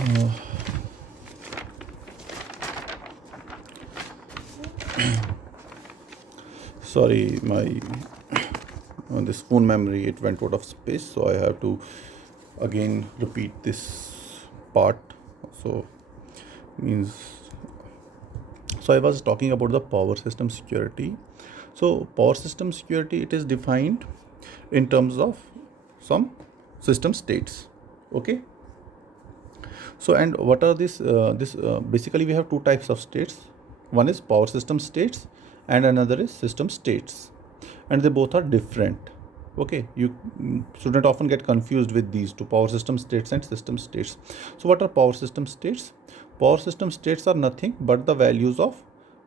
Uh, Sorry, my this phone memory, it went out of space, so I have to again repeat this part. So means, so I was talking about the power system security. So power system security, it is defined in terms of some system states. Okay. So, and what are this basically we have two types of states. One is power system states and another is system states, and they both are different. Okay, you student often get confused with these two, power system states and system states. So what are power system states? Power system states are nothing but the values of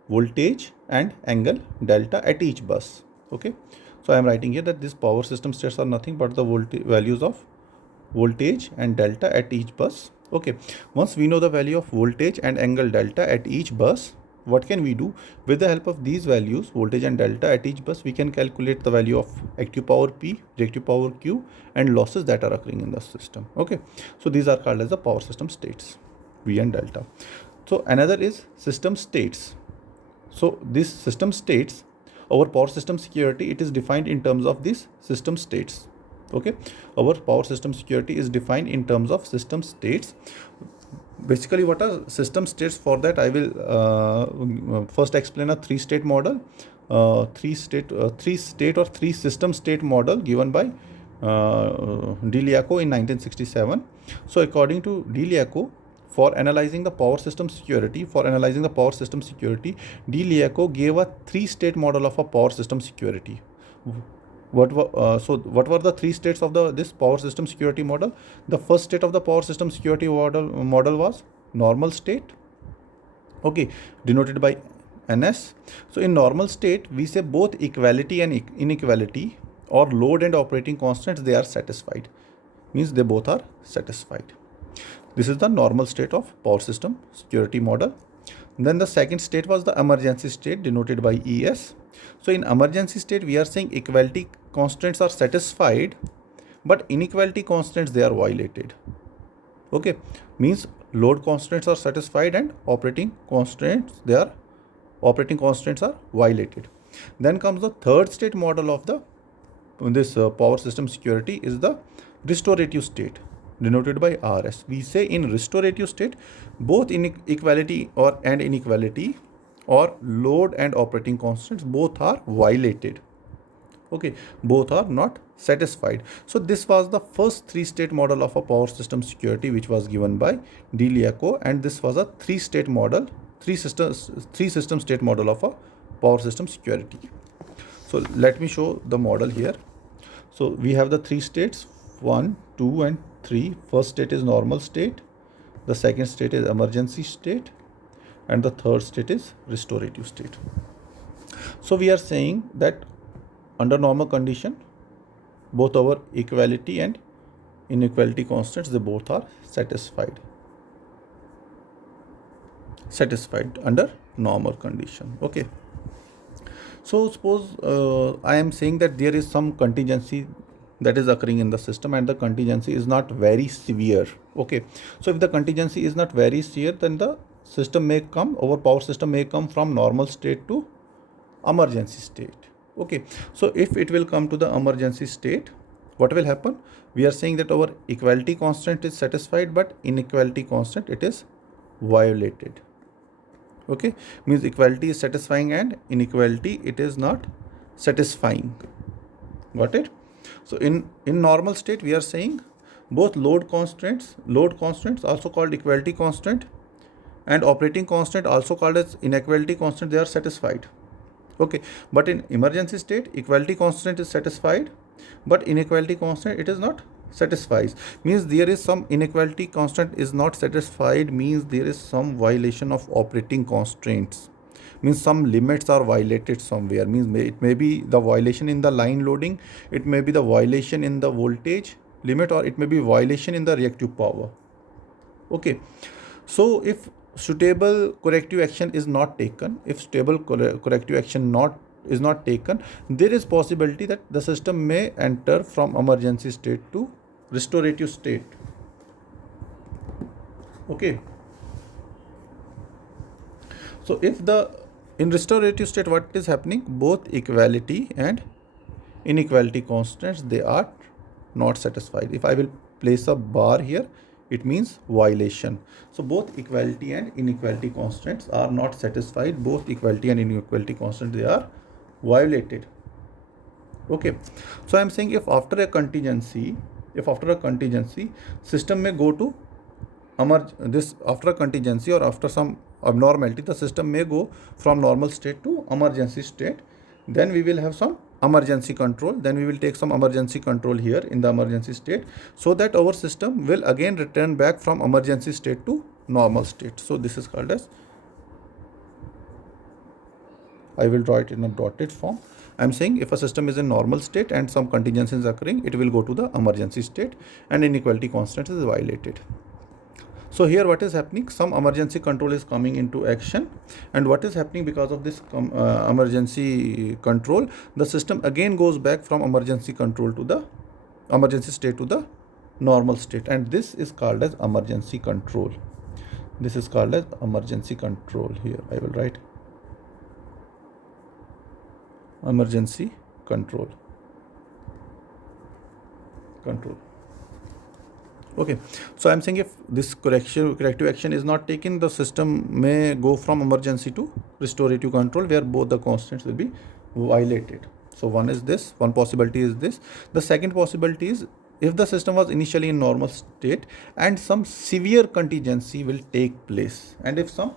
voltage and angle delta at each bus. Okay, so I am writing here that these power system states are nothing but the values of voltage and delta at each bus. Okay, once we know the value of voltage and angle delta at each bus, what can we do? With the help of these values, voltage and delta at each bus, we can calculate the value of active power P, reactive power Q, and losses that are occurring in the system. Okay, so these are called as the power system states, V and delta. So another is system states. So this system states, our power system security, it is defined in terms of these system states. Okay, our power system security is defined in terms of system states. Basically, what are system states? For that, I will first explain a three-state model, three-state or three-system state model given by DeLeaco in 1967. So according to DeLeaco, for analyzing the power system security, DeLeaco gave a three-state model of a power system security. What were the three states of this power system security model? The first state of the power system security model was normal state. Okay, denoted by NS. So in normal state, we say both equality and inequality, or load and operating constants, they are satisfied. Means they both are satisfied. This is the normal state of power system security model. Then the second state was the emergency state, denoted by ES. So in emergency state, we are saying equality constants are satisfied, but inequality constants, they are violated. Okay, means load constants are satisfied and operating constants are violated. Then comes the third state model of this power system security is the restorative state, denoted by RS. We say in restorative state, both equality and inequality, or load and operating constants, both are violated. Okay, both are not satisfied. So this was the first three-state model of a power system security, which was given by DeLeaco, and this was a three-state model, three system state model of a power system security. So let me show the model here. So we have the three states, 1, 2, and 3. First state is normal state, the second state is emergency state, and the third state is restorative state. So we are saying that under normal condition, both our equality and inequality constants, they both are satisfied under normal condition. Okay, so suppose I am saying that there is some contingency that is occurring in the system, and the contingency is not very severe. Okay, so if the contingency is not very severe, then the system may come, our power system may come from normal state to emergency state. Okay, so if it will come to the emergency state, what will happen? We are saying that our equality constant is satisfied, but inequality constant, it is violated. Okay, means equality is satisfying and inequality, it is not satisfying. Got it? So in normal state, we are saying both load constants also called equality constant, and operating constant, also called as inequality constant, they are satisfied. Okay, but in emergency state, equality constant is satisfied, but inequality constant, it is not satisfies. Means there is some inequality constant is not satisfied, means there is some violation of operating constraints, means some limits are violated somewhere. Means it may be the violation in the line loading, it may be the violation in the voltage limit, or it may be violation in the reactive power. Okay, so if suitable corrective action is not taken, is not taken, there is possibility that the system may enter from emergency state to restorative state. Okay. So if the in restorative state, what is happening? Both equality and inequality constants, they are not satisfied. If I will place a bar here, it means violation. So both equality and inequality constants are not satisfied. Both equality and inequality constants, they are violated. Okay. So I am saying if after a contingency system may go to this after a contingency or after some abnormality, the system may go from normal state to emergency state. Then we will have some emergency control. Then we will take some emergency control here in the emergency state, so that our system will again return back from emergency state to normal state. So this is called as, I will draw it in a dotted form. I am saying if a system is in normal state and some contingency is occurring, it will go to the emergency state and inequality constant is violated. So here what is happening? Some emergency control is coming into action, and what is happening because of this emergency control, the system again goes back from emergency control to the emergency state to the normal state, and this is called as emergency control. This is called as emergency control. Here I will write emergency control. Okay. So I'm saying if this corrective action is not taken, the system may go from emergency to restorative control, where both the constants will be violated. So one possibility is this. The second possibility is if the system was initially in normal state and some severe contingency will take place. And if some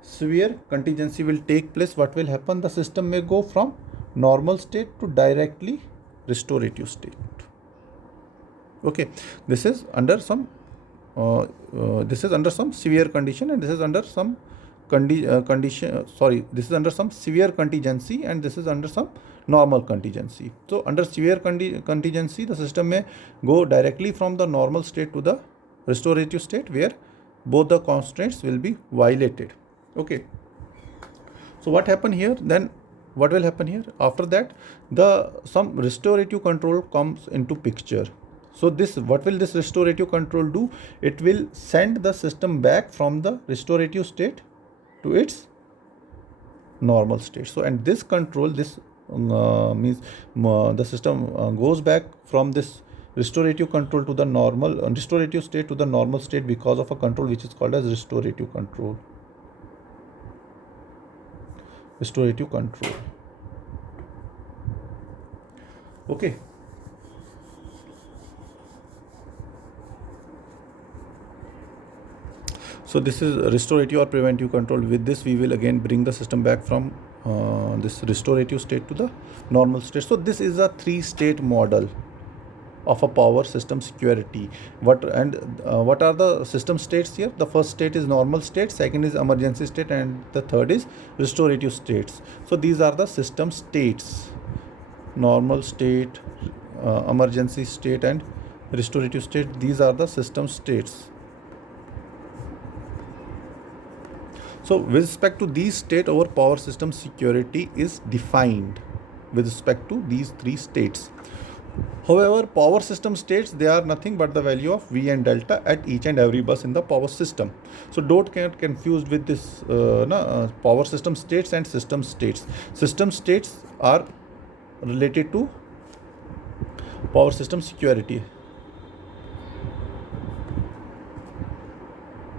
severe contingency will take place, what will happen? The system may go from normal state to directly restorative state. Okay, this is under some severe condition, and this is under some this is under some severe contingency, and this is under some normal contingency. So under severe contingency, the system may go directly from the normal state to the restorative state, where both the constraints will be violated. Okay. So what happened here? Then what will happen here? After that, some restorative control comes into picture. So what will this restorative control do? It will send the system back from the restorative state to its normal state. So, and this control, means the system goes back from this restorative control to the restorative state to the normal state because of a control which is called as restorative control. Restorative control. Okay. So this is restorative or preventive control. With this, we will again bring the system back from this restorative state to the normal state. So this is a 3-state model of a power system security. What are the system states here? The first state is normal state, second is emergency state, and the third is restorative states. So these are the system states: normal state, emergency state, and restorative state. These are the system states. So with respect to these state, our power system security is defined with respect to these 3 states. However, power system states, they are nothing but the value of V and delta at each and every bus in the power system. So don't get confused with this power system states and system states. System states are related to power system security.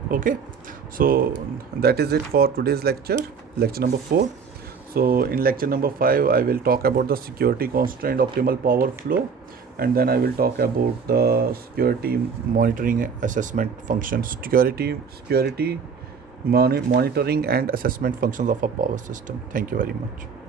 Okay. So that is it for today's lecture number 4. So in lecture number 5, I will talk about the security constraint optimal power flow, and then I will talk about the security monitoring assessment functions, security monitoring and assessment functions of a power system. Thank you very much.